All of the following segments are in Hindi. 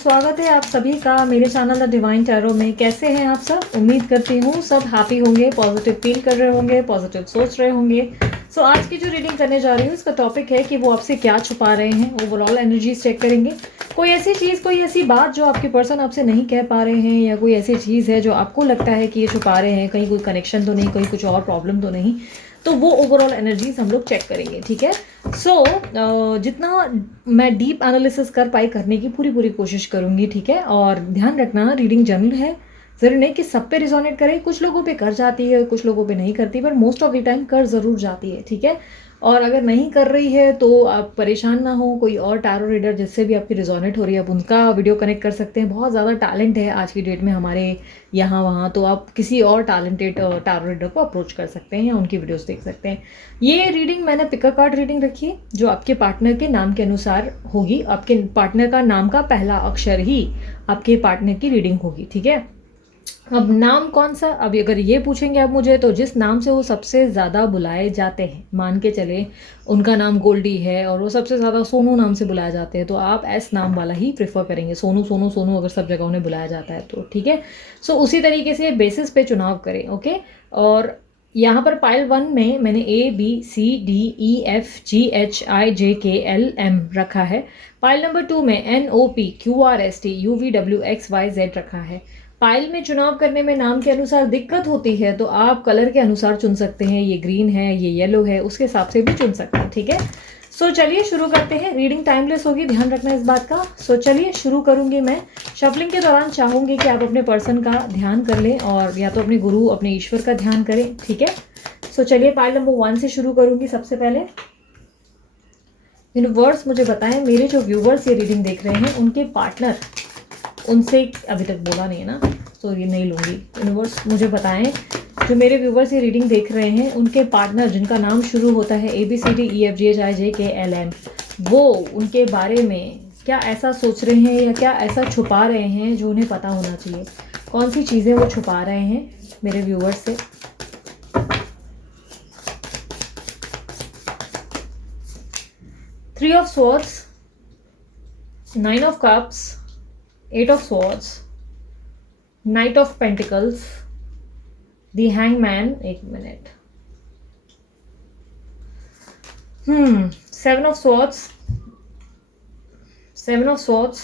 स्वागत है आप सभी का मेरे चैनल द डिवाइन टैरो में। कैसे हैं आप सब? उम्मीद करती हूँ सब हैप्पी होंगे, पॉजिटिव फील कर रहे होंगे, पॉजिटिव सोच रहे होंगे। सो आज की जो रीडिंग करने जा रही हूँ इसका टॉपिक है कि वो आपसे क्या छुपा रहे हैं। ओवरऑल एनर्जीज चेक करेंगे। कोई ऐसी चीज़, कोई ऐसी बात जो आपके पर्सन आपसे नहीं कह पा रहे हैं, या कोई ऐसी चीज़ है जो आपको लगता है कि ये छुपा रहे हैं, कहीं कोई कनेक्शन तो नहीं, कहीं कुछ और प्रॉब्लम तो नहीं। तो वो ओवरऑल एनर्जीज हम लोग चेक करेंगे, ठीक है। सो जितना मैं डीप एनालिसिस कर पाई करने की पूरी कोशिश करूंगी, ठीक है। और ध्यान रखना रीडिंग जनरल है, जरूर नहीं कि सब पे रिजोनेट करे। कुछ लोगों पे कर जाती है, कुछ लोगों पे नहीं करती, पर मोस्ट ऑफ द टाइम कर ज़रूर जाती है, ठीक है। और अगर नहीं कर रही है तो आप परेशान ना हो। कोई और टैरो रीडर जिससे भी आपकी रिजोनेट हो रही है आप उनका वीडियो कनेक्ट कर सकते हैं। बहुत ज़्यादा टैलेंट है आज की डेट में हमारे यहाँ वहाँ, तो आप किसी और टैलेंटेड टैरो रीडर को अप्रोच कर सकते हैं या उनकी वीडियोस देख सकते हैं। ये रीडिंग मैंने पिका कार्ड रीडिंग रखी है जो आपके पार्टनर के नाम के अनुसार होगी। आपके पार्टनर का नाम का पहला अक्षर ही आपके पार्टनर की रीडिंग होगी, ठीक है। अब नाम कौन सा, अब अगर ये पूछेंगे आप मुझे, तो जिस नाम से वो सबसे ज़्यादा बुलाए जाते हैं, मान के चले उनका नाम गोल्डी है और वो सबसे ज़्यादा सोनू नाम से बुलाए जाते हैं, तो आप एस नाम वाला ही प्रेफर करेंगे। सोनू सोनू सोनू अगर सब जगह उन्हें बुलाया जाता है तो, ठीक है। सो उसी तरीके से बेसिस पे चुनाव करें, ओके। और यहाँ पर पाइल 1 में मैंने ABCDEFGHIJKLM रखा है। पाइल नंबर 2 में NOPQRSTUVWXYZ रखा है। पाइल में चुनाव करने में नाम के अनुसार दिक्कत होती है तो आप कलर के अनुसार चुन सकते हैं। ये ग्रीन है, ये येलो है, उसके हिसाब से भी चुन सकते हैं, ठीक है। सो चलिए शुरू करते हैं। रीडिंग टाइमलेस होगी, ध्यान रखना इस बात का। सो चलिए शुरू करूंगी मैं। शफलिंग के दौरान चाहूंगी कि आप अपने पर्सन का ध्यान कर लें और या तो अपने गुरु, अपने ईश्वर का ध्यान करें, ठीक है। सो चलिए पाइल नंबर 1 से शुरू करूंगी। सबसे पहले यूनिवर्स मुझे बताएं, मेरे जो व्यूवर्स ये रीडिंग देख रहे हैं उनके पार्टनर, उनसे अभी तक बोला नहीं है ना, तो ये नहीं लूँगी। यूनिवर्स मुझे बताएं, जो मेरे व्यूवर्स ये रीडिंग देख रहे हैं उनके पार्टनर जिनका नाम शुरू होता है ABCDEFGHIJKLM, वो उनके बारे में क्या ऐसा सोच रहे हैं या क्या ऐसा छुपा रहे हैं जो उन्हें पता होना चाहिए। कौन सी चीज़ें वो छुपा रहे हैं मेरे व्यूवर्स से। Three of swords, 9 of cups, 8 of swords, Knight of Pentacles, the Hangman, एक minute, 7 of Swords, 7 of Swords,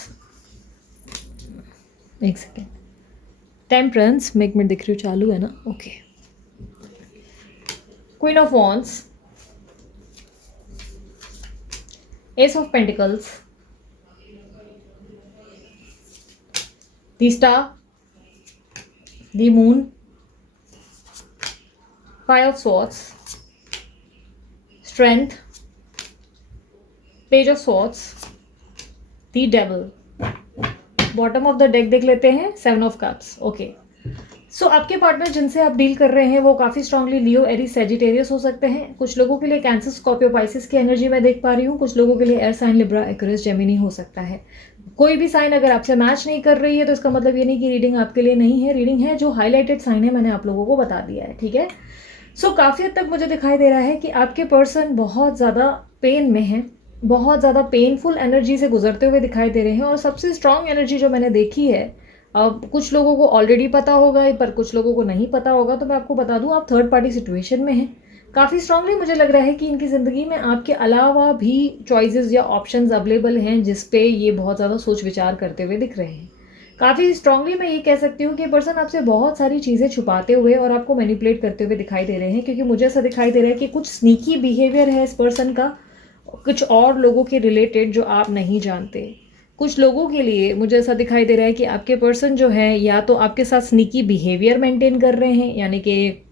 एक सेकेंड, Temperance, मैं एक मिनट दिख रही हूँ, चालू है ना, okay. Queen of Wands, Ace of Pentacles, the Star, the Moon, 5 of Swords, Strength, Page of Swords, the Devil। Bottom of the deck देख लेते हैं, 7 ऑफ कप्स, ओके। सो आपके पार्टनर जिनसे आप डील कर रहे हैं वो काफ़ी स्ट्रांगली लियो, एरीज, सेजिटेरियस हो सकते हैं। कुछ लोगों के लिए कैंसर, स्कॉर्पियो, पाइसिस की एनर्जी मैं देख पा रही हूँ। कुछ लोगों के लिए air sign, Libra, Aquarius, Gemini हो सकता है। कोई भी साइन अगर आपसे मैच नहीं कर रही है तो इसका मतलब ये नहीं कि रीडिंग आपके लिए नहीं है। रीडिंग है, जो हाईलाइटेड साइन है मैंने आप लोगों को बता दिया है, ठीक है। सो काफ़ी हद तक मुझे दिखाई दे रहा है कि आपके पर्सन बहुत ज़्यादा पेन में है, बहुत ज़्यादा पेनफुल एनर्जी से गुजरते हुए दिखाई दे रहे हैं। और सबसे स्ट्रांग एनर्जी जो मैंने देखी है, अब कुछ लोगों को ऑलरेडी पता होगा पर कुछ लोगों को नहीं पता होगा, तो मैं आपको बता दूं, आप थर्ड पार्टी सिचुएशन में हैं। काफ़ी स्ट्रांगली मुझे लग रहा है कि इनकी ज़िंदगी में आपके अलावा भी चॉइसेस या ऑप्शंस अवेलेबल हैं जिस पे ये बहुत ज़्यादा सोच विचार करते हुए दिख रहे हैं। काफ़ी स्ट्रांगली मैं ये कह सकती हूँ कि पर्सन आपसे बहुत सारी चीज़ें छुपाते हुए और आपको मैनिपुलेट करते हुए दिखाई दे रहे हैं, क्योंकि मुझे ऐसा दिखाई दे रहा है कि कुछ स्नीकी बिहेवियर है इस पर्सन का कुछ और लोगों के रिलेटेड जो आप नहीं जानते। कुछ लोगों के लिए मुझे ऐसा दिखाई दे रहा है कि आपके पर्सन जो है या तो आपके साथ स्नीकी बिहेवियर मेंटेन कर रहे हैं, यानी कि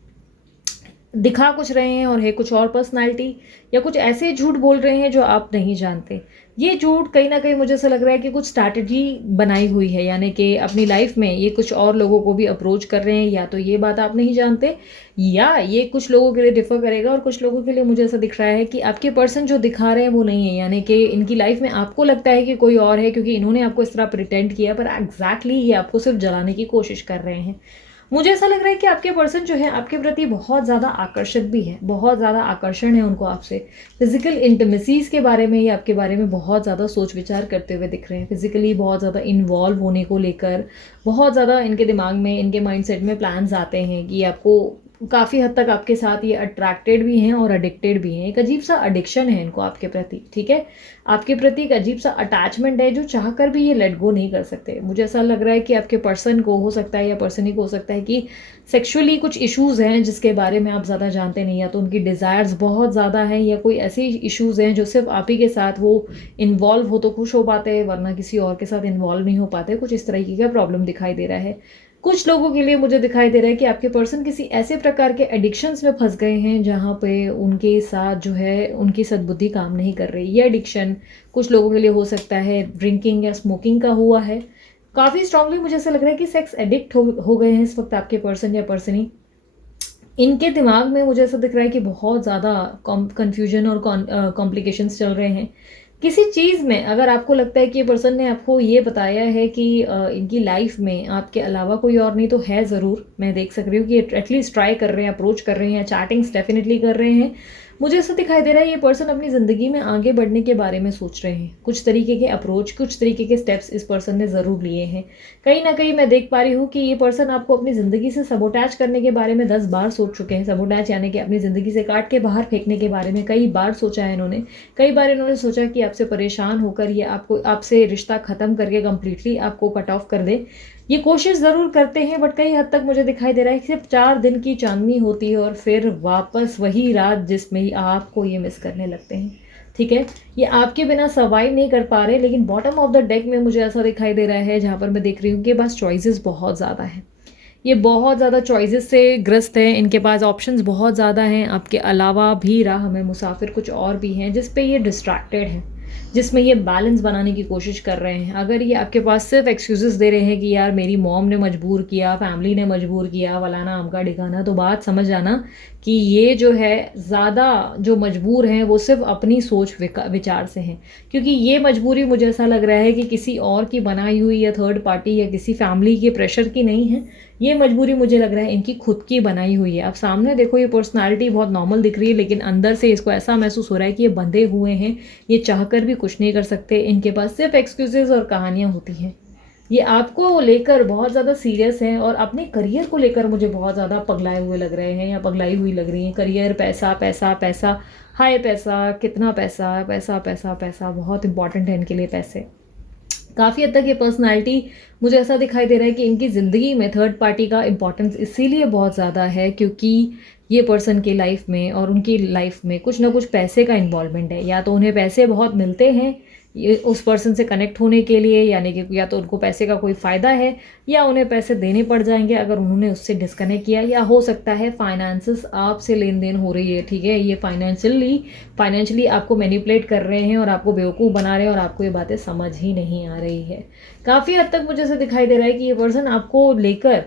दिखा कुछ रहे हैं और है कुछ और पर्सनालिटी, या कुछ ऐसे झूठ बोल रहे हैं जो आप नहीं जानते। ये झूठ कहीं ना कहीं मुझे ऐसा लग रहा है कि कुछ स्ट्रैटेजी बनाई हुई है, यानी कि अपनी लाइफ में ये कुछ और लोगों को भी अप्रोच कर रहे हैं, या तो ये बात आप नहीं जानते, या ये कुछ लोगों के लिए डिफर करेगा और कुछ लोगों के लिए मुझे ऐसा दिख रहा है कि आपके पर्सन जो दिखा रहे हैं वो नहीं है, यानी कि इनकी लाइफ में आपको लगता है कि कोई और है क्योंकि इन्होंने आपको इस तरह प्रिटेंड किया, पर एग्जैक्टली ये आपको सिर्फ जलाने की कोशिश कर रहे हैं। मुझे ऐसा लग रहा है कि आपके पर्सन जो है आपके प्रति बहुत ज़्यादा आकर्षित भी है, बहुत ज़्यादा आकर्षण है उनको आपसे। फिजिकल इंटिमेसीज़ के बारे में, ये आपके बारे में बहुत ज़्यादा सोच विचार करते हुए दिख रहे हैं। फिजिकली बहुत ज़्यादा इन्वॉल्व होने को लेकर बहुत ज़्यादा इनके दिमाग में, इनके माइंडसेट में प्लान्स आते हैं कि आपको काफ़ी हद तक आपके साथ ये अट्रैक्टेड भी हैं और एडिक्टेड भी हैं। एक अजीब सा एडिक्शन है इनको आपके प्रति, ठीक है? आपके प्रति एक अजीब सा अटैचमेंट है जो चाह कर भी ये लेट गो नहीं कर सकते। मुझे ऐसा लग रहा है कि आपके पर्सन को हो सकता है, या पर्सन ही को हो सकता है कि सेक्सुअली कुछ इश्यूज़ हैं जिसके बारे में आप ज़्यादा जानते नहीं, या तो उनकी डिज़ायर्स बहुत ज़्यादा हैं, या कोई ऐसी इश्यूज़ हैं जो सिर्फ आप ही के साथ वो इन्वॉल्व हो तो खुश हो पाते हैं, वरना किसी और के साथ इन्वॉल्व नहीं हो पाते। कुछ इस तरीके का प्रॉब्लम दिखाई दे रहा है। कुछ लोगों के लिए मुझे दिखाई दे रहा है कि आपके पर्सन किसी ऐसे प्रकार के एडिक्शंस में फंस गए हैं जहाँ पे उनके साथ जो है उनकी सद्बुद्धि काम नहीं कर रही। ये एडिक्शन कुछ लोगों के लिए हो सकता है ड्रिंकिंग या स्मोकिंग का हुआ है। काफ़ी स्ट्रांगली मुझे ऐसा लग रहा है कि सेक्स एडिक्ट हो गए हैं इस वक्त आपके पर्सन या पर्सनी। इनके दिमाग में मुझे ऐसा दिख रहा है कि बहुत ज़्यादा कन्फ्यूजन और कॉम्प्लिकेशंस चल रहे हैं। किसी चीज़ में अगर आपको लगता है कि ये पर्सन ने आपको ये बताया है कि इनकी लाइफ में आपके अलावा कोई और नहीं, तो है ज़रूर। मैं देख सक रही हूँ कि एटलीस्ट ट्राई कर रहे हैं, अप्रोच कर रहे हैं, चैटिंग्स डेफिनेटली कर रहे हैं। मुझे ऐसा दिखाई दे रहा है ये पर्सन अपनी ज़िंदगी में आगे बढ़ने के बारे में सोच रहे हैं। कुछ तरीके के अप्रोच, कुछ तरीके के स्टेप्स इस पर्सन ने ज़रूर लिए हैं। कहीं ना कहीं मैं देख पा रही हूँ कि ये पर्सन आपको अपनी ज़िंदगी से सबोटैच करने के बारे में 10 बार सोच चुके हैं। सबोटैच यानी कि अपनी ज़िंदगी से काट के बाहर फेंकने के बारे में कई बार सोचा है इन्होंने। कई बार इन्होंने सोचा कि आपसे परेशान होकर ये आपसे रिश्ता ख़त्म करके कम्प्लीटली आपको कट ऑफ कर दे। ये कोशिश ज़रूर करते हैं, बट कई हद तक मुझे दिखाई दे रहा है कि सिर्फ 4 दिन की चांदनी होती है और फिर वापस वही रात जिसमें आपको ये मिस करने लगते हैं। ठीक है, ये आपके बिना सर्वाइव नहीं कर पा रहे। लेकिन बॉटम ऑफ द डेक में मुझे ऐसा दिखाई दे रहा है जहाँ पर मैं देख रही हूँ कि बस चॉइसेस बहुत ज़्यादा हैं। ये बहुत ज़्यादा चॉइसेस से ग्रस्त हैं, इनके पास ऑप्शंस बहुत ज़्यादा हैं। आपके अलावा भी राह में मुसाफिर कुछ और भी हैं जिस पे ये डिस्ट्रैक्टेड हैं, जिसमें ये बैलेंस बनाने की कोशिश कर रहे हैं। अगर ये आपके पास सिर्फ एक्सक्यूजेस दे रहे हैं कि यार मेरी मॉम ने मजबूर किया, फैमिली ने मजबूर किया, फलाना अमका ढिकाना, तो बात समझ जाना कि ये जो है ज़्यादा जो मजबूर हैं वो सिर्फ अपनी सोच विचार से हैं। क्योंकि ये मजबूरी मुझे ऐसा लग रहा है कि किसी और की बनाई हुई या थर्ड पार्टी या किसी फैमिली के प्रेशर की नहीं है। ये मजबूरी मुझे लग रहा है इनकी खुद की बनाई हुई है। आप सामने देखो ये पर्सनालिटी बहुत नॉर्मल दिख रही है, लेकिन अंदर से इसको ऐसा महसूस हो रहा है कि ये बंधे हुए हैं, ये चाहकर भी कुछ नहीं कर सकते। इनके पास सिर्फ एक्सक्यूजेज और कहानियाँ होती हैं। ये आपको लेकर बहुत ज़्यादा सीरियस हैं और अपने करियर को लेकर मुझे बहुत ज़्यादा पगलाए हुए लग रहे हैं या पगलाई हुई लग रही हैं। करियर, पैसा पैसा पैसा, हाय पैसा, कितना पैसा, पैसा पैसा पैसा, बहुत इंपॉर्टेंट है इनके लिए पैसे। काफ़ी हद तक ये पर्सनालिटी मुझे ऐसा दिखाई दे रहा है कि इनकी ज़िंदगी में थर्ड पार्टी का इम्पॉर्टेंस इसीलिए बहुत ज़्यादा है क्योंकि ये पर्सन की लाइफ में और उनकी लाइफ में कुछ ना कुछ पैसे का इन्वॉल्वमेंट है। या तो उन्हें पैसे बहुत मिलते हैं ये उस पर्सन से कनेक्ट होने के लिए, यानी कि या तो उनको पैसे का कोई फ़ायदा है या उन्हें पैसे देने पड़ जाएंगे अगर उन्होंने उससे डिस्कनेक्ट किया, या हो सकता है फाइनेंसेस आपसे लेन देन हो रही है। ठीक है, ये फाइनेंशियली आपको मैनिपुलेट कर रहे हैं और आपको बेवकूफ़ बना रहे हैं और आपको ये बातें समझ ही नहीं आ रही है। काफ़ी हद तक मुझे ऐसे दिखाई दे रहा है कि ये पर्सन आपको लेकर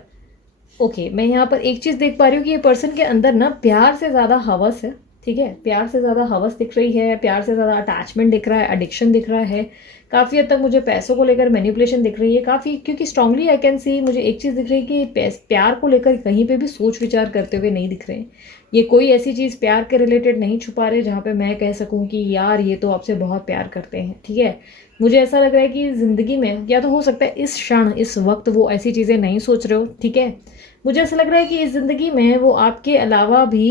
मैं यहाँ पर एक चीज़ देख पा रही हूँ कि ये पर्सन के अंदर ना प्यार से ज़्यादा हवस है। ठीक है, प्यार से ज़्यादा हवस दिख रही है, प्यार से ज़्यादा अटैचमेंट दिख रहा है, एडिक्शन दिख रहा है। काफ़ी हद तक मुझे पैसों को लेकर मैनिपुलेशन दिख रही है काफ़ी, क्योंकि स्ट्रांगली आई कैन सी मुझे एक चीज़ दिख रही है कि प्यार को लेकर कहीं पे भी सोच विचार करते हुए नहीं दिख रहे हैं। ये कोई ऐसी चीज़ प्यार के रिलेटेड नहीं छुपा रहे जहाँ पे मैं कह सकूँ कि यार ये तो आपसे बहुत प्यार करते हैं। ठीक है, मुझे ऐसा लग रहा है कि ज़िंदगी में या तो हो सकता है इस क्षण इस वक्त वो ऐसी चीज़ें नहीं सोच रहे हो। ठीक है, मुझे ऐसा लग रहा है कि इस ज़िंदगी में वो आपके अलावा भी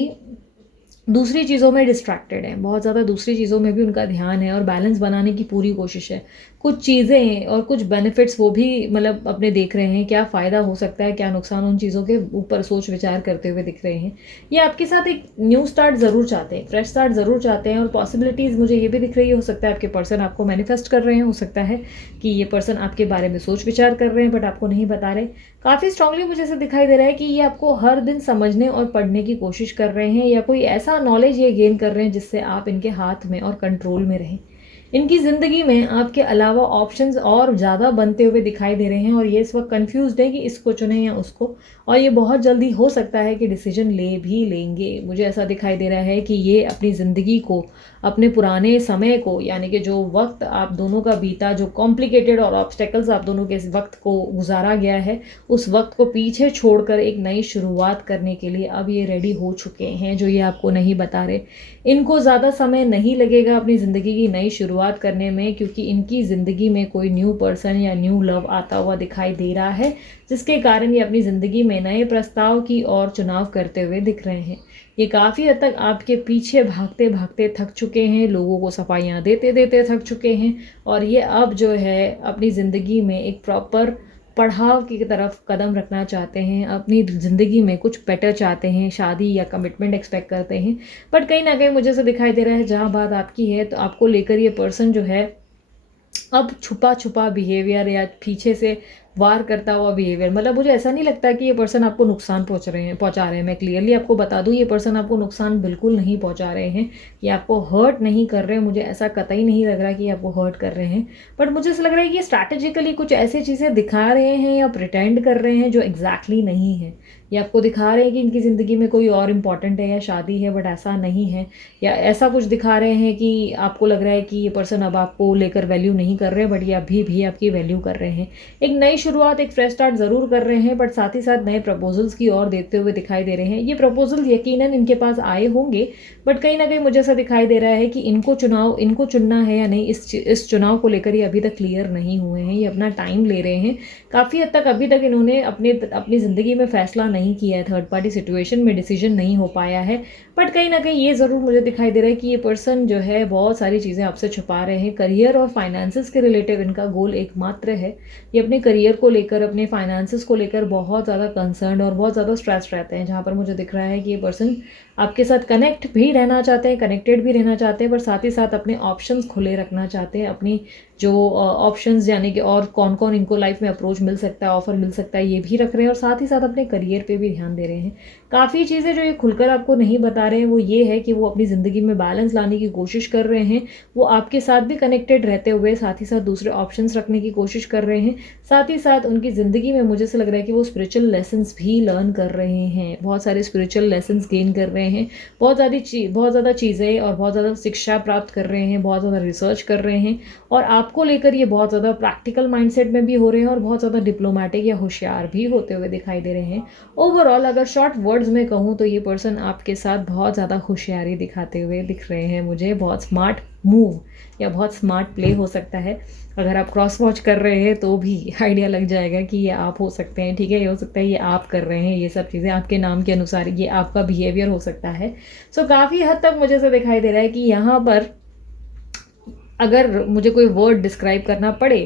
दूसरी चीज़ों में डिस्ट्रैक्टेड है, बहुत ज़्यादा दूसरी चीज़ों में भी उनका ध्यान है और बैलेंस बनाने की पूरी कोशिश है। कुछ चीज़ें और कुछ बेनिफिट्स वो भी मतलब अपने देख रहे हैं, क्या फ़ायदा हो सकता है, क्या नुकसान, उन चीज़ों के ऊपर सोच विचार करते हुए दिख रहे हैं। ये आपके साथ एक न्यू स्टार्ट ज़रूर चाहते हैं, फ्रेश स्टार्ट ज़रूर चाहते हैं। और पॉसिबिलिटीज़ मुझे ये भी दिख रही है, हो सकता है आपके पर्सन आपको मैनिफेस्ट कर रहे हैं, हो सकता है कि ये पर्सन आपके बारे में सोच विचार कर रहे हैं बट आपको नहीं बता रहे। काफ़ी स्ट्रांगली मुझे ऐसे दिखाई दे रहा है कि ये आपको हर दिन समझने और पढ़ने की कोशिश कर रहे हैं, या कोई ऐसा नॉलेज ये गेन कर रहे हैं जिससे आप इनके हाथ में और कंट्रोल में रहें। इनकी ज़िंदगी में आपके अलावा ऑप्शंस और ज़्यादा बनते हुए दिखाई दे रहे हैं और ये इस वक्त कंफ्यूज्ड है कि इसको चुने या उसको, और ये बहुत जल्दी हो सकता है कि डिसीजन ले भी लेंगे। मुझे ऐसा दिखाई दे रहा है कि ये अपनी ज़िंदगी को, अपने पुराने समय को, यानी कि जो वक्त आप दोनों का बीता, जो कॉम्प्लिकेटेड और ऑब्स्टेकल्स आप दोनों के इस वक्त को गुजारा गया है, उस वक्त को पीछे छोड़कर एक नई शुरुआत करने के लिए अब ये रेडी हो चुके हैं, जो ये आपको नहीं बता रहे। इनको ज़्यादा समय नहीं लगेगा अपनी ज़िंदगी की नई शुरुआत करने में, क्योंकि इनकी ज़िंदगी में कोई न्यू पर्सन या न्यू लव आता हुआ दिखाई दे रहा है, जिसके कारण ये अपनी ज़िंदगी में नए प्रस्ताव की ओर चुनाव करते हुए दिख रहे हैं। ये काफ़ी हद तक आपके पीछे भागते भागते थक चुके हैं, लोगों को सफाइयाँ देते देते थक चुके हैं, और ये अब जो है अपनी ज़िंदगी में एक प्रॉपर पड़ाव की तरफ कदम रखना चाहते हैं, अपनी ज़िंदगी में कुछ बेटर चाहते हैं, शादी या कमिटमेंट एक्सपेक्ट करते हैं। बट कहीं ना कहीं मुझे से दिखाई दे रहा है, जहाँ बात आपकी है तो आपको लेकर ये पर्सन जो है अब छुपा छुपा बिहेवियर या पीछे से वार करता हुआ बिहेवियर, मतलब मुझे ऐसा नहीं लगता कि ये पर्सन आपको नुकसान पहुंचा रहे हैं। मैं क्लियरली आपको बता दूं, ये पर्सन आपको नुकसान बिल्कुल नहीं पहुंचा रहे हैं, ये आपको हर्ट नहीं कर रहे हैं। मुझे ऐसा कतई नहीं लग रहा कि ये आपको हर्ट कर रहे हैं, बट मुझे ऐसा लग रहा है कि ये स्ट्रैटेजिकली कुछ ऐसी चीज़ें दिखा रहे हैं या प्रिटेंड कर रहे हैं जो एग्जैक्टली नहीं है। ये आपको दिखा रहे हैं कि इनकी ज़िंदगी में कोई और इम्पॉर्टेंट है या शादी है, बट ऐसा नहीं है। या ऐसा कुछ दिखा रहे हैं कि आपको लग रहा है कि ये पर्सन अब आपको लेकर वैल्यू नहीं कर रहे, बट ये अभी भी आपकी वैल्यू कर रहे हैं। एक नई शुरुआत, एक फ्रेश स्टार्ट ज़रूर कर रहे हैं, बट साथ ही साथ नए प्रपोजल्स की ओर देखते हुए दिखाई दे रहे हैं। ये प्रपोजल यकीनन इनके पास आए होंगे, बट कहीं ना कहीं मुझे ऐसा दिखाई दे रहा है कि इनको चुनना है या नहीं, इस चुनाव को लेकर ये अभी तक क्लियर नहीं हुए हैं। ये अपना टाइम ले रहे हैं काफ़ी हद तक। अभी तक इन्होंने अपनी ज़िंदगी में फैसला नहीं किया है, थर्ड पार्टी सिचुएशन में डिसीजन नहीं हो पाया है, बट कहीं ना कहीं ये ज़रूर मुझे दिखाई दे रहा है कि ये पर्सन जो है बहुत सारी चीज़ें आपसे छुपा रहे हैं। करियर और फाइनेंसेस के रिलेटिव इनका गोल एकमात्र है। ये अपने करियर को लेकर, अपने फाइनेंसेस को लेकर बहुत ज़्यादा कंसर्न और बहुत ज़्यादा स्ट्रेस रहते हैं, जहाँ पर मुझे दिख रहा है कि ये पर्सन आपके साथ कनेक्ट भी रहना चाहते हैं, कनेक्टेड भी रहना चाहते हैं, पर साथ ही साथ अपने ऑप्शंस खुले रखना चाहते हैं। अपनी जो ऑप्शंस, यानी कि और कौन कौन इनको लाइफ में अप्रोच मिल सकता है, ऑफर मिल सकता है, ये भी रख रहे हैं, और साथ ही साथ अपने करियर पे भी ध्यान दे रहे हैं। काफ़ी चीज़ें जो ये खुलकर आपको नहीं बता रहे हैं वो ये है कि वो अपनी ज़िंदगी में बैलेंस लाने की कोशिश कर रहे हैं। वो आपके साथ भी कनेक्टेड रहते हुए साथ ही साथ दूसरे ऑप्शंस रखने की कोशिश कर रहे हैं। साथ ही साथ उनकी ज़िंदगी में मुझे से लग रहा है कि वो स्पिरिचुअल लेसन्स भी लर्न कर रहे हैं, बहुत सारे स्पिरिचुअल लेसन्स गेन कर रहे हैं, बहुत ज़्यादा चीज़ें और बहुत ज़्यादा शिक्षा प्राप्त कर रहे हैं, बहुत ज़्यादा रिसर्च कर रहे हैं, और आपको लेकर ये बहुत ज़्यादा प्रैक्टिकल माइंडसेट में भी हो रहे हैं और बहुत ज़्यादा डिप्लोमेटिक या होशियार भी होते हुए दिखाई दे रहे हैं। ओवरऑल अगर शॉर्ट वर्ड्स में कहूँ तो ये पर्सन आपके साथ बहुत ज़्यादा होशियारी दिखाते हुए दिख रहे हैं मुझे। बहुत स्मार्ट मूव या बहुत स्मार्ट प्ले हो सकता है। अगर आप क्रॉस वॉच कर रहे हैं तो भी आइडिया लग जाएगा कि ये आप हो सकते हैं, ठीक है। ये हो सकता है ये आप कर रहे हैं, ये सब चीज़ें आपके नाम के अनुसार ये आपका बिहेवियर हो सकता है। सो काफ़ी हद तक मुझे ऐसा दिखाई दे रहा है कि यहाँ पर अगर मुझे कोई वर्ड डिस्क्राइब करना पड़े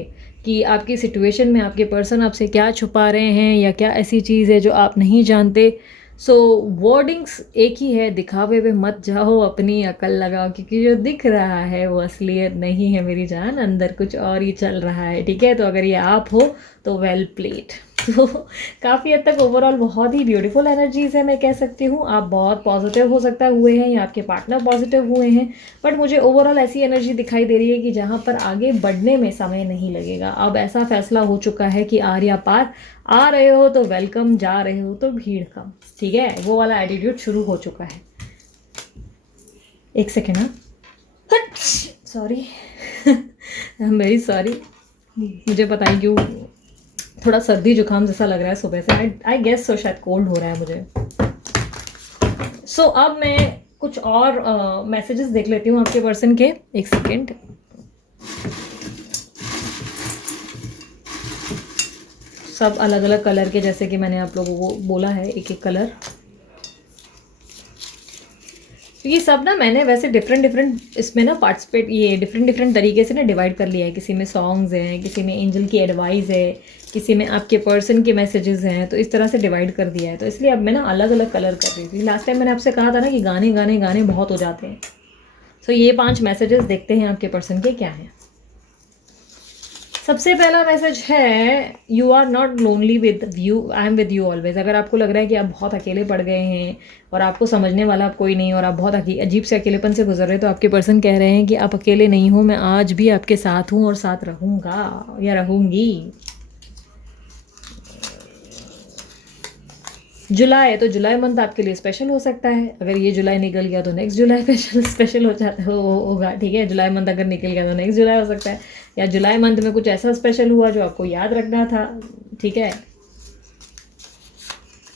कि आपकी सिचुएशन में आपके पर्सन आपसे क्या छुपा रहे हैं या क्या ऐसी चीज़ है जो आप नहीं जानते, सो वर्डिंग्स एक ही है, दिखावे पे मत जाओ, अपनी अकल लगाओ, क्योंकि जो दिख रहा है वो असलियत नहीं है मेरी जान, अंदर कुछ और ही चल रहा है, ठीक है। तो अगर ये आप हो तो वेल प्लेड। तो काफ़ी हद तक ओवरऑल बहुत ही ब्यूटीफुल एनर्जीज है, मैं कह सकती हूँ। आप बहुत पॉजिटिव हो सकता है हुए हैं या आपके पार्टनर पॉजिटिव हुए हैं, बट मुझे ओवरऑल ऐसी एनर्जी दिखाई दे रही है कि जहाँ पर आगे बढ़ने में समय नहीं लगेगा। अब ऐसा फैसला हो चुका है कि आर या पार, आ रहे हो तो वेलकम, जा रहे हो तो भीड़ कम, ठीक है। वो वाला एटीट्यूड शुरू हो चुका है। एक सेकेंड, हाँ, सॉरी वेरी सॉरी, मुझे पता ही क्यों थोड़ा सर्दी जुकाम जैसा लग रहा है सुबह से। आई गेस सो, शायद कोल्ड हो रहा है मुझे। सो अब मैं कुछ और मैसेजेस देख लेती हूँ आपके पर्सन के। एक सेकेंड, सब अलग अलग कलर के, जैसे कि मैंने आप लोगों को बोला है एक एक कलर। ये सब ना मैंने वैसे डिफरेंट इसमें ना पार्टिसिपेट, ये डिफरेंट तरीके से ना डिवाइड कर लिया है। किसी में सॉन्ग्स हैं, किसी में एंजल की एडवाइस है, किसी में आपके पर्सन के मैसेजेस हैं, तो इस तरह से डिवाइड कर दिया है। तो इसलिए अब मैं ना अलग अलग कलर कर रही थी। लास्ट टाइम मैंने आपसे कहा था ना कि गाने गाने गाने बहुत हो जाते हैं। सो ये 5 मैसेजेस देखते हैं आपके पर्सन के क्या हैं। सबसे पहला मैसेज है, you are not lonely with you, I am with you always. अगर आपको लग रहा है कि आप बहुत अकेले पड़ गए हैं और आपको समझने वाला आप कोई नहीं और आप बहुत अजीब से अकेलेपन से गुजर रहे हैं, तो आपके पर्सन कह रहे हैं कि आप अकेले नहीं हो, मैं आज भी आपके साथ हूँ और साथ रहूँगा या रहूँगी। जुलाई है तो जुलाई मंथ आपके लिए स्पेशल हो सकता है। अगर ये जुलाई निकल गया तो नेक्स्ट जुलाई स्पेशल हो जाता होगा, ठीक है। जुलाई मंथ अगर निकल गया तो नेक्स्ट जुलाई हो सकता है, या जुलाई मंथ में कुछ ऐसा स्पेशल हुआ जो आपको याद रखना था, ठीक है।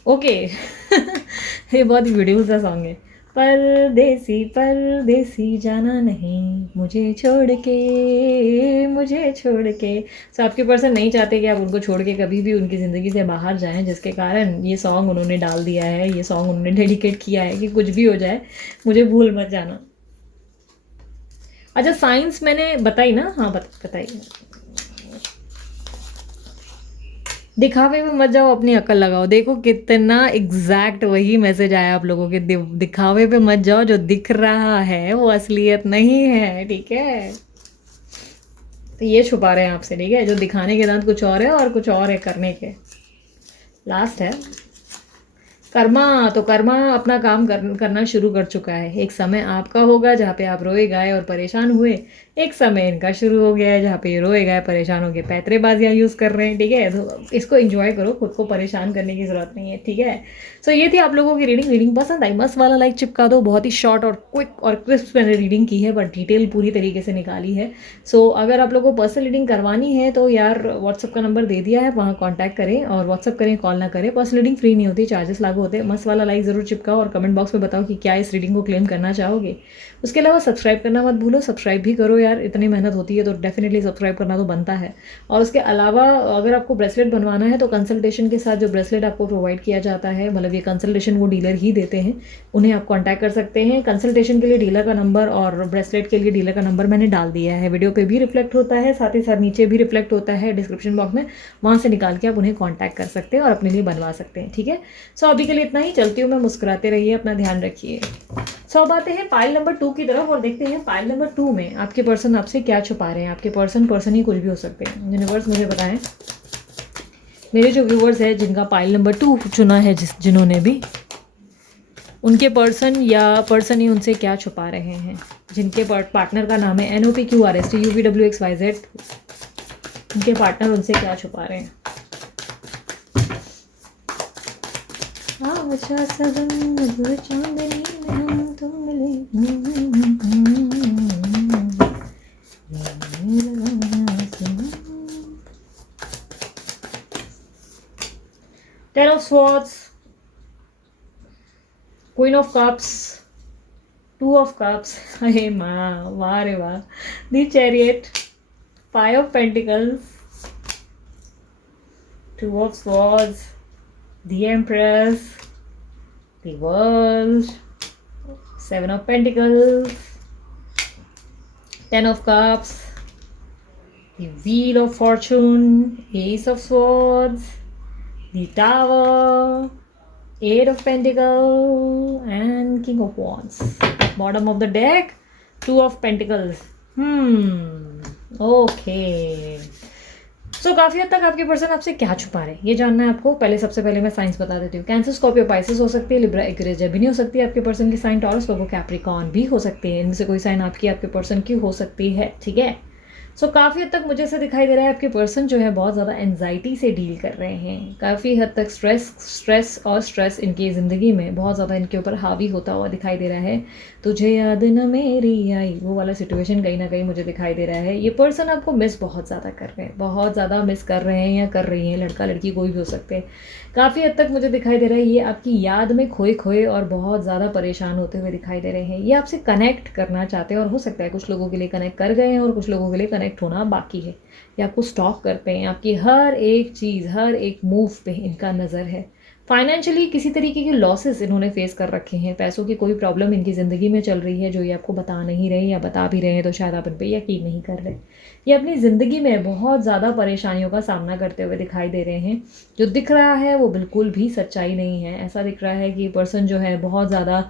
ओके ये बहुत ही ब्यूटीफुल सा सॉन्ग है। परदेसी परदेसी जाना नहीं मुझे छोड़ के, मुझे छोड़ के। सो आपके पर्सन नहीं चाहते कि आप उनको छोड़ के कभी भी उनकी ज़िंदगी से बाहर जाएं, जिसके कारण ये सॉन्ग उन्होंने डाल दिया है, ये सॉन्ग उन्होंने डेडिकेट किया है कि कुछ भी हो जाए मुझे भूल मत जाना। अच्छा, साइंस मैंने बताई ना, हाँ बताई। दिखावे में मत जाओ, अपनी अकल लगाओ। देखो कितना एग्जैक्ट वही मैसेज आया आप लोगों के। दिखावे पे मत जाओ, जो दिख रहा है वो असलियत नहीं है, ठीक है। तो ये छुपा रहे हैं आपसे, ठीक है। जो दिखाने के दांत कुछ और है और कुछ और है करने के। लास्ट है कर्मा। तो कर्मा अपना काम करना शुरू कर चुका है। एक समय आपका होगा जहाँ पे आप रोए गाए और परेशान हुए, एक समय इनका शुरू हो गया है जहाँ पे ये रोए गाए परेशान हो गए पैतरेबाजियाँ यूज़ कर रहे हैं, ठीक है। तो इसको एंजॉय करो, खुद को परेशान करने की ज़रूरत नहीं है, ठीक है। सो ये थी आप लोगों की रीडिंग पसंद आई मस्त वाला लाइक चिपका दो। बहुत ही शॉर्ट और क्विक और क्रिस्प मैंने रीडिंग की है, बट डिटेल पूरी तरीके से निकाली है। सो अगर आप लोगों को पर्सनल रीडिंग करवानी है तो यार व्हाट्सअप का नंबर दे दिया है, वहाँ कॉन्टैक्ट करें और व्हाट्सअप करें, कॉल ना करें। पर्सनल रीडिंग फ्री नहीं होती, चार्जेस लागू होते हैं। मस्त वाला लाइक ज़रूर चिपकाओ और कमेंट बॉक्स में बताओ कि क्या इस रीडिंग को क्लेम करना चाहोगे। उसके अलावा सब्सक्राइब करना मत भूलो, सब्सक्राइब भी करो यार, इतनी मेहनत होती है तो डेफिनेटली सब्सक्राइब करना तो बनता है। और उसके अलावा अगर आपको ब्रेसलेट बनवाना है तो कंसल्टेशन के साथ जो ब्रेसलेट आपको प्रोवाइड किया जाता है, मतलब ये कंसल्टेशन वो डीलर ही देते हैं, उन्हें आप कॉन्टैक्ट कर सकते हैं। कंसल्टेशन के लिए डीलर का नंबर और ब्रेसलेट के लिए डीलर का नंबर मैंने डाल दिया है, वीडियो पे भी रिफ्लेक्ट होता है, साथ ही साथ नीचे भी रिफ्लेक्ट होता है डिस्क्रिप्शन बॉक्स में, वहाँ से निकाल के आप उन्हें कॉन्टैक्ट कर सकते हैं और अपने लिए बनवा सकते हैं, ठीक है। सो अभी के लिए इतना ही, चलती हूँ मैं, मुस्कुराते रहिए, अपना ध्यान रखिए। सो अब आते हैं पाइल नंबर 2 की तरफ और देखते हैं पाइल नंबर 2 में आपके पर्सन आपसे क्या छुपा रहे हैं। आपके पर्सन ही कुछ भी हो सकते हैं। यूनिवर्स मुझे बताएं, मेरे जो व्यूवर्स हैं जिनका पाइल नंबर 2 चुना है, जिन्होंने भी, उनके पर्सन या पर्सन ही उनसे क्या छुपा रहे हैं। जिनके पार्टनर का नाम है NOPQRSTUVWXYZ, उनके पार्टनर उनसे क्या छुपा रहे हैं। अच्छा सदन मधुर चांदनी में हम तो मिले, Ten of Swords, Queen of Cups, Two of Cups, अरे माँ, वाह रे वाह, The Chariot, Five of Pentacles, Two of Swords, The Empress, The World, Seven of Pentacles, Ten of Cups, the Wheel of Fortune, Ace of Swords, the Tower, Eight of Pentacles, and King of Wands. Bottom of the deck, Two of Pentacles. Okay. सो काफ़ी हद तक आपके पर्सन आपसे क्या छुपा रहे हैं ये जानना है आपको। पहले सबसे पहले मैं साइंस बता देती हूँ। कैंसर, स्कॉर्पियो, पाइसेस हो सकती है, लिब्रा, एक्वेरियस, जेमिनी हो सकती है आपके पर्सन की साइन, टॉरस, वर्गो, कैप्रिकॉर्न भी हो सकती है। इनमें से कोई साइन आपके पर्सन की हो सकती है, ठीक है। सो काफ़ी हद तक मुझे ऐसा दिखाई दे रहा है आपके पर्सन जो है बहुत ज़्यादा एनजाइटी से डील कर रहे हैं। काफ़ी हद तक स्ट्रेस इनकी ज़िंदगी में बहुत ज़्यादा इनके ऊपर हावी होता हुआ दिखाई दे रहा है। तुझे याद न मेरी आई, वो वाला सिचुएशन कहीं ना कहीं मुझे दिखाई दे रहा है। ये पर्सन आपको मिस बहुत ज़्यादा कर रहे हैं, बहुत ज़्यादा मिस कर रहे हैं या कर रही हैं, लड़का लड़की कोई भी हो सकते हैं। काफ़ी हद तक मुझे दिखाई दे रहा है ये आपकी याद में खोए और बहुत ज़्यादा परेशान होते हुए दिखाई दे रहे हैं। ये आपसे कनेक्ट करना चाहते हैं और हो सकता है कुछ लोगों के लिए कनेक्ट कर गए हैं और कुछ लोगों के लिए कनेक्ट होना बाकी है। ये आपको स्टॉक करते हैं, आपकी हर एक चीज़, हर एक मूव पे इनका नज़र है। फाइनेंशियली किसी तरीके के लॉसेस इन्होंने फेस कर रखे हैं, पैसों की कोई प्रॉब्लम इनकी ज़िंदगी में चल रही है जो ये आपको बता नहीं रहे, या बता भी रहे हैं तो शायद आप इन पर यकीन नहीं कर रहे। ये अपनी ज़िंदगी में बहुत ज़्यादा परेशानियों का सामना करते हुए दिखाई दे रहे हैं। जो दिख रहा है वो बिल्कुल भी सच्चाई नहीं है। ऐसा दिख रहा है कि पर्सन जो है बहुत ज़्यादा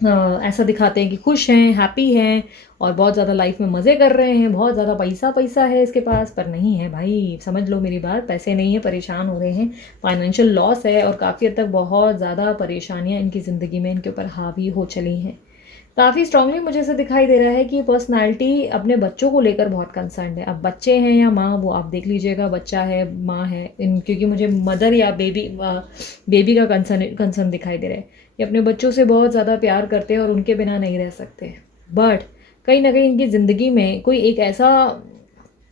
ऐसा दिखाते हैं कि खुश हैं, हैप्पी हैं और बहुत ज़्यादा लाइफ में मज़े कर रहे हैं, बहुत ज़्यादा पैसा पैसा है इसके पास, पर नहीं है भाई, समझ लो मेरी बात, पैसे नहीं है, परेशान हो रहे हैं, फाइनेंशियल लॉस है और काफ़ी हद तक बहुत ज़्यादा परेशानियां इनकी ज़िंदगी में इनके ऊपर हावी हो चली हैं। काफ़ी स्ट्रांगली मुझे ऐसा दिखाई दे रहा है कि पर्सनालिटी अपने बच्चों को लेकर बहुत कंसर्न है। अब बच्चे हैं या माँ, वो आप देख लीजिएगा, बच्चा है, माँ है, इन क्योंकि मुझे मदर या बेबी का कंसर्न दिखाई दे रहा है। ये अपने बच्चों से बहुत ज़्यादा प्यार करते हैं और उनके बिना नहीं रह सकते, बट कहीं ना कहीं इनकी ज़िंदगी में कोई एक ऐसा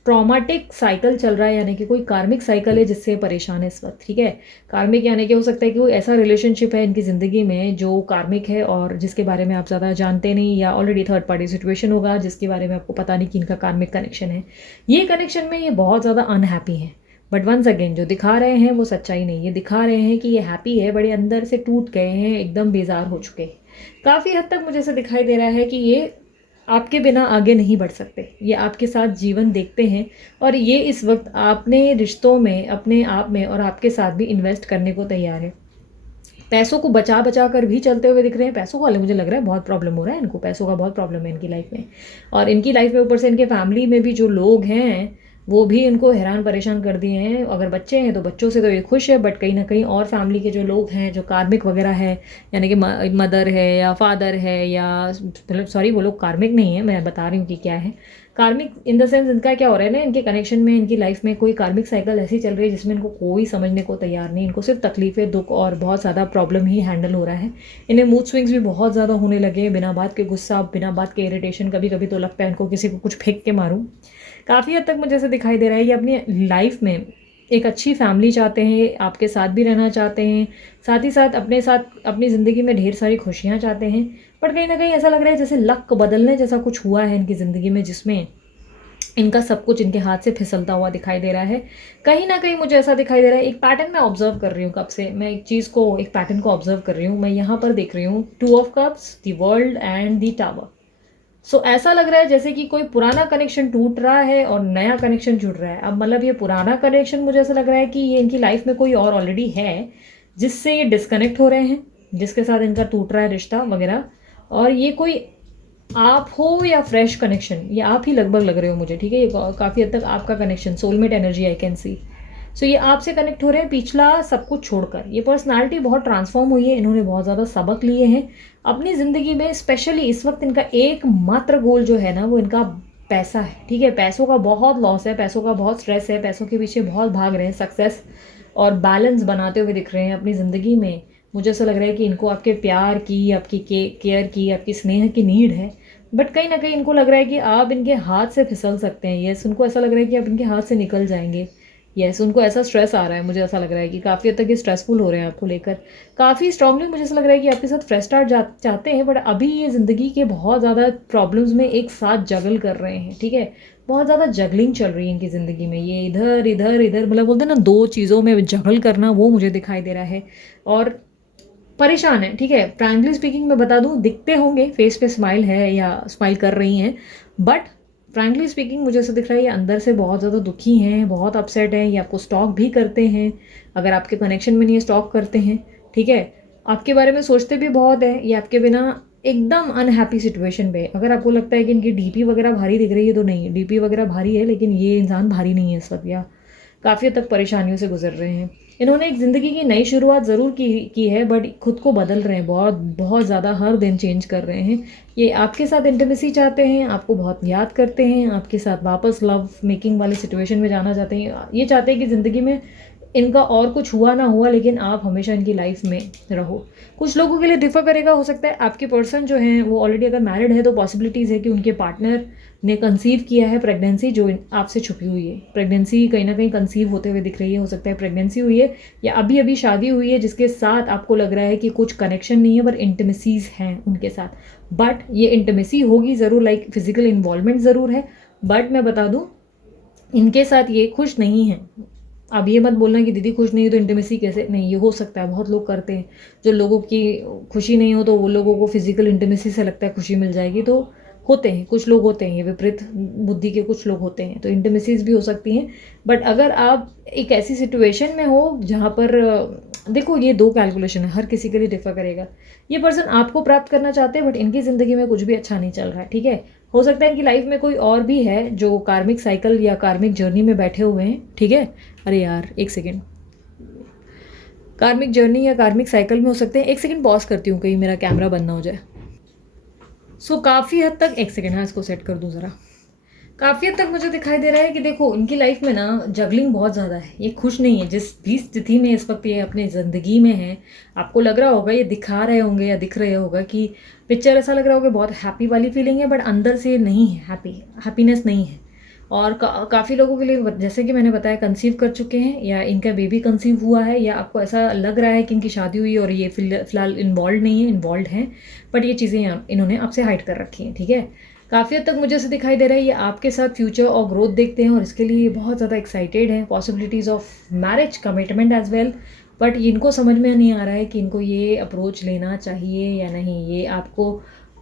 ट्रॉमाटिक साइकिल चल रहा है, यानी कि कोई कार्मिक साइकिल है जिससे परेशान है इस वक्त। ठीक है, कार्मिक यानी कि हो सकता है कि कोई ऐसा रिलेशनशिप है इनकी ज़िंदगी में जो कार्मिक है और जिसके बारे में आप ज़्यादा जानते नहीं, या ऑलरेडी थर्ड पार्टी सिचुएशन होगा जिसके बारे में आपको पता नहीं कि इनका कार्मिक कनेक्शन है। ये कनेक्शन में ये बहुत ज़्यादा अनहैप्पी हैं, बट वंस अगेन जो दिखा रहे हैं वो सच्चाई नहीं, ये दिखा रहे हैं कि ये हैप्पी है, बड़े अंदर से टूट गए हैं, एकदम बेजार हो चुके हैं। काफ़ी हद तक मुझे ऐसा दिखाई दे रहा है कि ये आपके बिना आगे नहीं बढ़ सकते, ये आपके साथ जीवन देखते हैं और ये इस वक्त अपने रिश्तों में, अपने आप में और आपके साथ भी इन्वेस्ट करने को तैयार है। पैसों को बचा बचा कर भी चलते हुए दिख रहे हैं। पैसों वाले मुझे लग रहा है बहुत प्रॉब्लम हो रहा है इनको, पैसों का बहुत प्रॉब्लम है इनकी लाइफ में, और इनकी लाइफ में ऊपर से इनके फैमिली में भी जो लोग हैं वो भी इनको हैरान परेशान कर दिए हैं। अगर बच्चे हैं तो बच्चों से तो ये खुश है, बट कहीं ना कहीं और फैमिली के जो लोग हैं, जो कार्मिक वगैरह है, यानी कि मदर है या फादर है, या सॉरी वो लोग कार्मिक नहीं है, मैं बता रही हूँ कि क्या है कार्मिक इन द सेंस, इनका क्या हो रहा है ना, इनके कनेक्शन में, इनकी लाइफ में कोई कार्मिक साइकिल ऐसी चल रही है जिसमें इनको कोई समझने को तैयार नहीं, इनको सिर्फ तकलीफें, दुख और बहुत ज़्यादा प्रॉब्लम ही हैंडल हो रहा है। इन्हें मूड स्विंग्स भी बहुत ज़्यादा होने लगे हैं, बिना बात के गुस्सा, बिना बात के इरिटेशन, कभी कभी तो लगता है इनको किसी को कुछ फेंक के मारूं। काफ़ी हद तक मुझे ऐसा दिखाई दे रहा है कि अपनी लाइफ में एक अच्छी फैमिली चाहते हैं, आपके साथ भी रहना चाहते हैं, साथ ही साथ अपनी ज़िंदगी में ढेर सारी खुशियाँ चाहते हैं, पर कहीं ना कहीं ऐसा लग रहा है जैसे लक बदलने जैसा कुछ हुआ है इनकी ज़िंदगी में, जिसमें इनका सब कुछ इनके हाथ से फिसलता हुआ दिखाई दे रहा है। कहीं ना कहीं मुझे ऐसा दिखाई दे रहा है, एक पैटर्न मैं ऑब्जर्व कर रही हूँ कब से, मैं एक पैटर्न को ऑब्जर्व कर रही हूँ। मैं यहाँ पर देख रही हूँ 2 of cups, the world and the tower. So ऐसा लग रहा है जैसे कि कोई पुराना कनेक्शन टूट रहा है और नया कनेक्शन जुड़ रहा है। अब मतलब ये पुराना कनेक्शन, मुझे ऐसा लग रहा है कि ये इनकी लाइफ में कोई और ऑलरेडी है जिससे ये डिस्कनेक्ट हो रहे हैं, जिसके साथ इनका टूट रहा है रिश्ता वगैरह, और ये कोई आप हो या फ्रेश कनेक्शन, ये आप ही लगभग लग रहे हो मुझे। ठीक है, ये काफ़ी हद तक आपका connection, soulmate energy I can see. So ये आपसे कनेक्ट हो रहे हैं पिछला सब कुछ छोड़कर। ये पर्सनालिटी बहुत ट्रांसफॉर्म हुई है, इन्होंने बहुत ज़्यादा सबक लिए हैं अपनी ज़िंदगी में। स्पेशली इस वक्त इनका एकमात्र गोल जो है ना, वो इनका पैसा है। ठीक है, पैसों का बहुत लॉस है, पैसों का बहुत स्ट्रेस है, पैसों के पीछे बहुत भाग रहे हैं, सक्सेस और बैलेंस बनाते हुए दिख रहे हैं अपनी ज़िंदगी में। मुझे ऐसा लग रहा है कि इनको आपके प्यार की, आपकी केयर की, आपकी स्नेह की नीड है, बट कहीं ना कहीं इनको लग रहा है कि आप इनके हाथ से फिसल सकते हैं। यस, उनको ऐसा लग रहा है कि आप इनके हाथ से निकल जाएंगे। यस, उनको ऐसा स्ट्रेस आ रहा है, मुझे ऐसा लग रहा है कि काफ़ी हद तक ये स्ट्रेसफुल हो रहे हैं आपको लेकर। काफ़ी स्ट्रांगली मुझे ऐसा लग रहा है कि आपके साथ फ्रेश स्टार्ट चाहते हैं, बट अभी ये ज़िंदगी के बहुत ज़्यादा प्रॉब्लम्स में एक साथ जगल कर रहे हैं। ठीक है, बहुत ज़्यादा जगलिंग चल रही है इनकी ज़िंदगी में, ये इधर इधर इधर, मतलब बोलते हैं ना, दो चीज़ों में जगल करना, वो मुझे दिखाई दे रहा है और परेशान है। ठीक है, फ्रैंकली स्पीकिंग मैं बता दूं, दिखते होंगे फेस पे स्माइल है या स्माइल कर रही हैं, बट फ्रैंकली स्पीकिंग मुझे ऐसा दिख रहा है ये अंदर से बहुत ज़्यादा दुखी हैं, बहुत अपसेट हैं। ये आपको स्टॉक भी करते हैं, अगर आपके कनेक्शन में नहीं है स्टॉक करते हैं। ठीक है, आपके बारे में सोचते भी बहुत है, ये आपके बिना एकदम अनहैप्पी सिचुएशन पे। अगर आपको लगता है कि इनकी डीपी वगैरह भारी दिख रही है, तो नहीं, डीपी वगैरह भारी है, लेकिन ये इंसान भारी नहीं है इस वक्त, या काफ़ी हद तक परेशानियों से गुजर रहे हैं। इन्होंने एक ज़िंदगी की नई शुरुआत ज़रूर की है, बट खुद को बदल रहे हैं, बहुत बहुत ज़्यादा हर दिन चेंज कर रहे हैं। ये आपके साथ इंटीमेसी चाहते हैं, आपको बहुत याद करते हैं, आपके साथ वापस लव मेकिंग वाली सिचुएशन में जाना चाहते हैं। ये चाहते हैं कि ज़िंदगी में इनका और कुछ हुआ ना हुआ, लेकिन आप हमेशा इनकी लाइफ में रहो। कुछ लोगों के लिए डिफर करेगा, हो सकता है आपके पर्सन जो हैं वो ऑलरेडी अगर मैरिड है तो पॉसिबिलिटीज़ है कि उनके पार्टनर ने कंसीव किया है प्रेगनेंसी जो आपसे छुपी हुई है। प्रेगनेंसी कहीं ना कहीं कंसीव होते हुए दिख रही है, हो सकता है प्रेगनेंसी हुई है या अभी अभी शादी हुई है, जिसके साथ आपको लग रहा है कि कुछ कनेक्शन नहीं है पर इंटीमेसीज हैं उनके साथ। बट ये इंटीमेसी होगी ज़रूर, लाइक फिजिकल इन्वॉल्वमेंट ज़रूर है, बट मैं बता दूँ इनके साथ ये खुश नहीं है। अब ये मत बोलना कि दीदी खुश नहीं हो तो इंटीमेसी कैसे, नहीं, ये हो सकता है, बहुत लोग करते हैं। जो लोगों की खुशी नहीं हो तो वो लोगों को फिजिकल इंटीमेसी से लगता है खुशी मिल जाएगी, तो होते हैं, कुछ लोग होते हैं, ये विपरीत बुद्धि के कुछ लोग होते हैं, तो इंटिमेसीज भी हो सकती हैं। बट अगर आप एक ऐसी सिचुएशन में हो जहाँ पर देखो ये दो कैलकुलेशन है, हर किसी के लिए डिफर करेगा। ये पर्सन आपको प्राप्त करना चाहते हैं बट इनकी ज़िंदगी में कुछ भी अच्छा नहीं चल रहा है, ठीक है। हो सकता है इनकी लाइफ में कोई और भी है जो कार्मिक साइकिल या कार्मिक जर्नी में बैठे हुए हैं, ठीक है। अरे यार एक सेकेंड, कार्मिक जर्नी या कार्मिक साइकिल में हो सकते हैं। एक सेकेंड पॉज करती हूँ कहीं मेरा कैमरा बंद ना हो जाए। सो काफ़ी हद तक, एक सेकेंड, हाँ इसको सेट कर दूँ ज़रा। काफ़ी हद तक मुझे दिखाई दे रहा है कि देखो इनकी लाइफ में ना जगलिंग बहुत ज़्यादा है, ये खुश नहीं है जिस भी स्थिति में इस वक्त ये अपनी ज़िंदगी में है। आपको लग रहा होगा, ये दिखा रहे होंगे या दिख रहे होगा कि पिक्चर ऐसा लग रहा होगा बहुत हैप्पी वाली फीलिंग है, बट अंदर से नहीं है, हैप्पीनेस नहीं है। और काफ़ी लोगों के लिए जैसे कि मैंने बताया कंसीव कर चुके हैं या इनका बेबी कंसीव हुआ है, या आपको ऐसा लग रहा है कि इनकी शादी हुई और ये फिलहाल इन्वॉल्व नहीं है, इन्वॉल्व हैं, बट ये चीज़ें इन्होंने आपसे हाइड कर रखी हैं, ठीक है। काफ़ी हद तक मुझे ऐसे दिखाई दे रहा है ये आपके साथ फ्यूचर और ग्रोथ देखते हैं और इसके लिए बहुत ज़्यादा एक्साइटेड हैं, possibilities of marriage, commitment as well. But इनको समझ में नहीं आ रहा है कि इनको ये अप्रोच लेना चाहिए या नहीं, ये आपको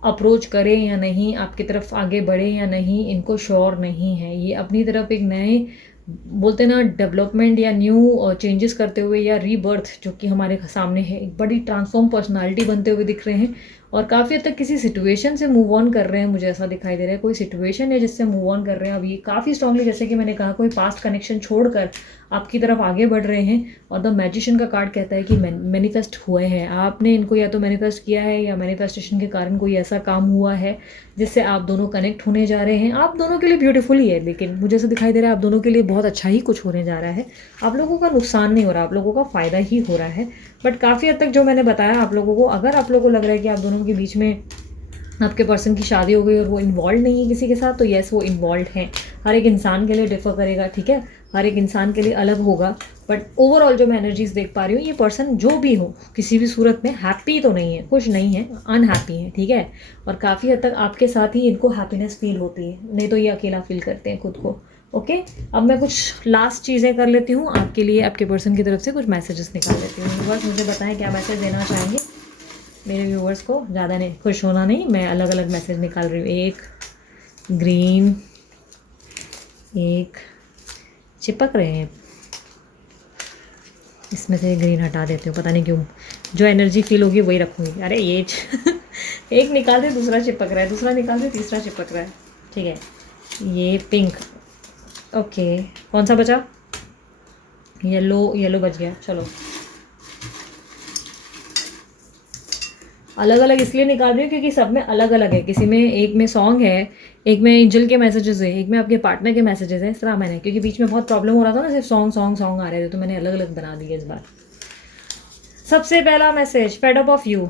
अप्रोच करें या नहीं, आपकी तरफ आगे बढ़े या नहीं, इनको श्योर नहीं है। ये अपनी तरफ एक नए बोलते ना डेवलपमेंट या न्यू चेंजेस करते हुए या रीबर्थ जो कि हमारे सामने है, एक बड़ी ट्रांसफॉर्म पर्सनालिटी बनते हुए दिख रहे हैं। और काफ़ी हद तक किसी सिचुएशन से मूव ऑन कर रहे हैं, मुझे ऐसा दिखाई दे रहा है कोई सिचुएशन है जिससे मूव ऑन कर रहे हैं। अब ये काफ़ी स्ट्रांगली, जैसे कि मैंने कहा, कोई पास्ट कनेक्शन छोड़कर आपकी तरफ आगे बढ़ रहे हैं। और द मैजिशियन का कार्ड कहता है कि मैनिफेस्ट हुए हैं, आपने इनको या तो मैनिफेस्ट किया है या मैनिफेस्टेशन के कारण कोई ऐसा काम हुआ है जिससे आप दोनों कनेक्ट होने जा रहे हैं। आप दोनों के लिए ब्यूटीफुल ही है, लेकिन मुझे ऐसा दिखाई दे रहा है आप दोनों के लिए बहुत अच्छा ही कुछ होने जा रहा है। आप लोगों का नुकसान नहीं हो रहा, आप लोगों का फ़ायदा ही हो रहा है। बट काफ़ी हद तक जो मैंने बताया आप लोगों को, अगर आप लोगों को लग रहा है कि आप दोनों के बीच में आपके पर्सन की शादी हो गई और वो इन्वॉल्व नहीं है किसी के साथ, तो येस वो इन्वॉल्व हैं। हर एक इंसान के लिए डिफर करेगा, ठीक है, हर एक इंसान के लिए अलग होगा। बट ओवरऑल जो मैं एनर्जीज देख पा रही हूँ, ये पर्सन जो भी हो किसी भी सूरत में हैप्पी तो नहीं है, खुश नहीं है, अनहैप्पी है, ठीक है। और काफ़ी हद तक आपके साथ ही इनको हैप्पीनेस फील होती है, नहीं तो ये अकेला फील करते हैं खुद को। ओके, अब मैं कुछ लास्ट चीज़ें कर लेती हूँ आपके लिए, आपके पर्सन की तरफ से कुछ मैसेजेस निकाल लेती हूँ। बस मुझे बताएं क्या मैसेज देना चाहेंगे मेरे व्यूअर्स को। ज़्यादा नहीं खुश होना नहीं, मैं अलग अलग मैसेज निकाल रही हूँ। एक ग्रीन, एक चिपक रहे हैं, इसमें से ग्रीन हटा देती हूँ, पता नहीं क्यों, जो एनर्जी फील होगी वही रखूँगी। अरे ये एक निकाल दे दूसरा चिपक रहा है, दूसरा निकाल दे तीसरा चिपक रहा है, ठीक है। ये पिंक, ओके, कौन सा बचा? येलो, येलो बच गया, चलो। अलग अलग इसलिए निकाल रही हूँ क्योंकि सब में अलग अलग है, किसी में एक में सॉन्ग है, एक में एंजल के मैसेजेस है, एक में आपके पार्टनर के मैसेजेस हैं। इस तरह मैंने, क्योंकि बीच में बहुत प्रॉब्लम हो रहा था ना, सिर्फ सॉन्ग सॉन्ग सॉन्ग आ रहे थे, तो मैंने अलग अलग बना दिए इस बार। सबसे पहला message, fed up of you.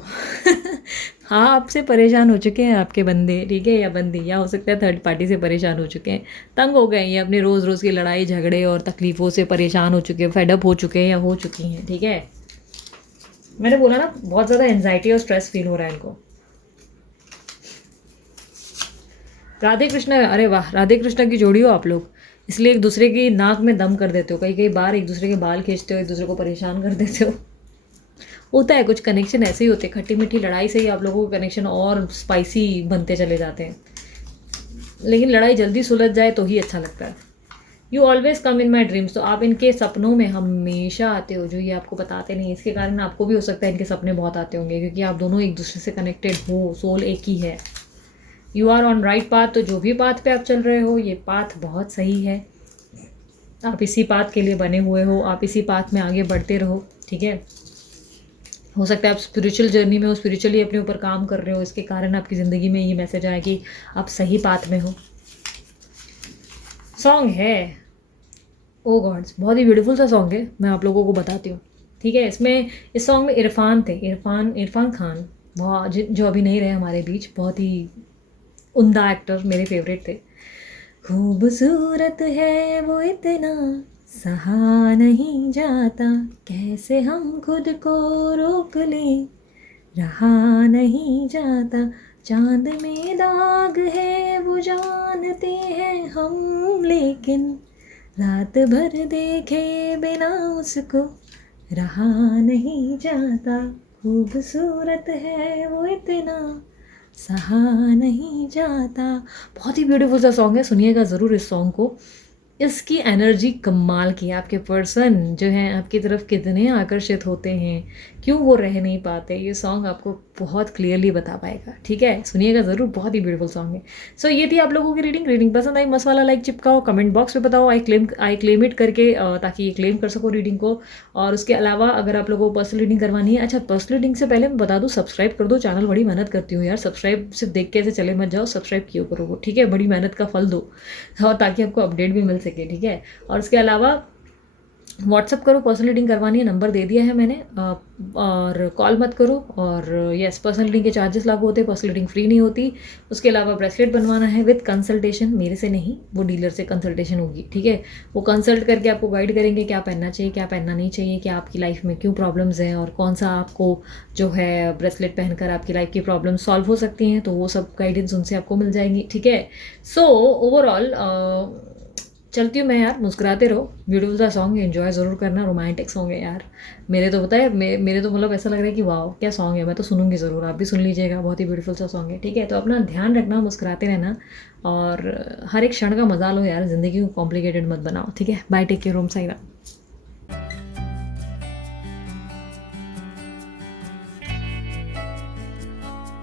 हाँ, आपसे परेशान हो चुके हैं आपके बंदे, ठीक है, या बंदी, या हो सकता है थर्ड पार्टी से परेशान हो चुके हैं, तंग हो गए हैं, ये अपने रोज़ रोज़ की लड़ाई झगड़े और तकलीफ़ों से परेशान हो चुके हैं, फेडअप हो चुके हैं या हो चुकी हैं, ठीक है। मैंने बोला ना बहुत ज़्यादा एंजाइटी और स्ट्रेस फील हो रहा है इनको। राधे कृष्ण, अरे वाह, राधे कृष्ण की जोड़ी हो आप लोग, इसलिए एक दूसरे की नाक में दम कर देते हो, कई कई बार एक दूसरे के बाल खींचते हो, एक दूसरे को परेशान कर देते हो। होता है, कुछ कनेक्शन ऐसे ही होते हैं, खट्टी मीठी लड़ाई से ही आप लोगों के कनेक्शन और स्पाइसी बनते चले जाते हैं, लेकिन लड़ाई जल्दी सुलझ जाए तो ही अच्छा लगता है। You always come in my dreams, तो आप इनके सपनों में हमेशा आते हो, जो ये आपको बताते नहीं, इसके कारण आपको भी हो सकता है इनके सपने बहुत आते होंगे, क्योंकि आप दोनों एक दूसरे से कनेक्टेड हो, सोल एक ही है। You are on right path, तो जो भी पाथ पे आप चल रहे हो ये पाथ बहुत सही है, आप इसी पाथ के लिए बने हुए हो, आप इसी पाथ में आगे बढ़ते रहो, ठीक है। हो सकता है आप स्पिरिचुअल जर्नी में हो, स्पिरिचुअली अपने ऊपर काम कर रहे हो, इसके कारण आपकी ज़िंदगी में ये मैसेज आया कि आप सही पाथ में हो। सॉन्ग है, ओ गॉड्स, बहुत ही ब्यूटीफुल सा सॉन्ग है, मैं आप लोगों को बताती हूँ, ठीक है। इसमें, इस सॉन्ग में इरफान थे, इरफान खान, बहुत जो अभी नहीं रहे हमारे बीच, बहुत ही उम्दा एक्टर, मेरे फेवरेट थे। खूबसूरत है वो इतना, सहा नहीं जाता, कैसे हम खुद को रोक लें, रहा नहीं जाता, चांद में दाग है वो जानते हैं हम, लेकिन रात भर देखे बिना उसको रहा नहीं जाता, खूबसूरत है वो इतना, सहा नहीं जाता। बहुत ही ब्यूटीफुल सा सॉन्ग है, सुनिएगा ज़रूर इस सॉन्ग को। इसकी एनर्जी कमाल की है। आपके पर्सन जो हैं आपकी तरफ कितने आकर्षित होते हैं, क्यों वो रह नहीं पाते, ये सॉन्ग आपको बहुत क्लियरली बता पाएगा। ठीक है, सुनिएगा ज़रूर, बहुत ही ब्यूटीफुल सॉन्ग है। सो ये थी आप लोगों की रीडिंग पसंद आई मस्त वाला लाइक चिपकाओ, कमेंट बॉक्स में बताओ आई क्लेम इट करके, ताकि ये क्लेम कर सको रीडिंग को। और उसके अलावा अगर आप लोगों को पर्सनल रीडिंग करवानी है, अच्छा पर्सनल रीडिंग से पहले मैं बता दूँ, सब्सक्राइब कर दो चैनल, बड़ी मेहनत करती हूँ यार। सब्सक्राइब सिर्फ देख के ऐसे चले मत जाओ, सब्सक्राइब क्यों करो वो, ठीक है, बड़ी मेहनत का फल दो, और ताकि आपको अपडेट भी मिल सके। ठीक है, और उसके अलावा व्हाट्सअप करो, पर्सनल रीडिंग करवानी है, नंबर दे दिया है मैंने, और कॉल मत करो। और यस, पर्सनल रीडिंग के चार्जेस लागू होते हैं, पर्सनल रीडिंग फ्री नहीं होती। उसके अलावा ब्रेसलेट बनवाना है विद कंसल्टेशन, मेरे से नहीं, वो डीलर से कंसल्टेशन होगी। ठीक है, वो कंसल्ट करके आपको गाइड करेंगे क्या पहनना चाहिए, क्या पहनना नहीं चाहिए, क्या आपकी लाइफ में क्यों प्रॉब्लम्स हैं, और कौन सा आपको जो है ब्रेसलेट पहनकर आपकी लाइफ की प्रॉब्लम सॉल्व हो सकती हैं, तो वो सब गाइडेंस उनसे आपको मिल जाएंगी। ठीक है, सो ओवरऑल चलती हूँ मैं यार, मुस्कुराते रहो। ब्यूटीफुल सा सॉन्ग है, एंजॉय ज़रूर करना, रोमांटिक सॉन्ग है यार। मेरे तो पता है, मेरे तो मतलब ऐसा लग रहा है कि वाह क्या सॉन्ग है, मैं तो सुनूंगी ज़रूर, आप भी सुन लीजिएगा, बहुत ही ब्यूटीफुल सा सॉन्ग है। ठीक है, तो अपना ध्यान रखना, मुस्कुराते रहना, और हर एक क्षण का मजा लो यार, ज़िंदगी को कॉम्प्लिकेटेड मत बनाओ। ठीक है, बाय, टेक केयर, ओम साई राम।